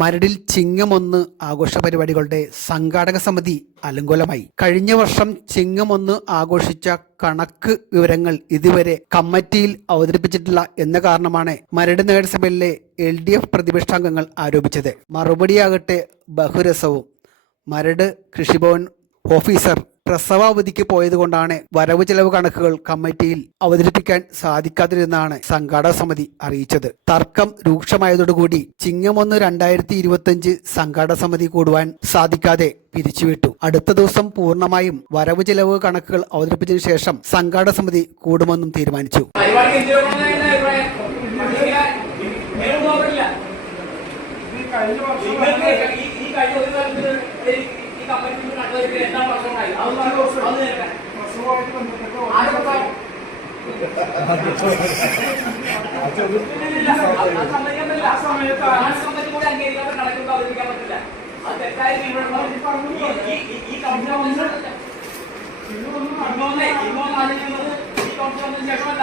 മരടിൽ ചിങ്ങമൊന്ന് ആഘോഷ പരിപാടികളുടെ സംഘാടക സമിതി അലങ്കോലമായി. കഴിഞ്ഞ വർഷം ചിങ്ങമൊന്ന് ആഘോഷിച്ച കണക്ക് വിവരങ്ങൾ ഇതുവരെ കമ്മിറ്റിയിൽ അവതരിപ്പിച്ചിട്ടില്ല എന്ന കാരണമാണ് മരട് നഗരസഭയിലെ LDF പ്രതിപക്ഷാംഗങ്ങൾ ആരോപിച്ചത്. മറുപടിയാകട്ടെ ബഹുരസവും. മരട് കൃഷിഭവൻ ഓഫീസർ പ്രസവാവധിക്ക് പോയതുകൊണ്ടാണ് വരവ് ചെലവ് കണക്കുകൾ കമ്മിറ്റിയിൽ അവതരിപ്പിക്കാൻ സാധിക്കാതിരുന്നാണ് സംഘാടക സമിതി അറിയിച്ചത്. തർക്കം രൂക്ഷമായതോടുകൂടി ചിങ്ങമൊന്ന് 2025 സംഘാടക സമിതി കൂടുവാൻ സാധിക്കാതെ പിരിച്ചുവിട്ടു. അടുത്ത ദിവസം പൂർണ്ണമായും വരവ് ചെലവ് കണക്കുകൾ അവതരിപ്പിച്ചതിനു ശേഷം സംഘാടക സമിതി കൂടുമെന്നും തീരുമാനിച്ചു. ശേഷമല്ല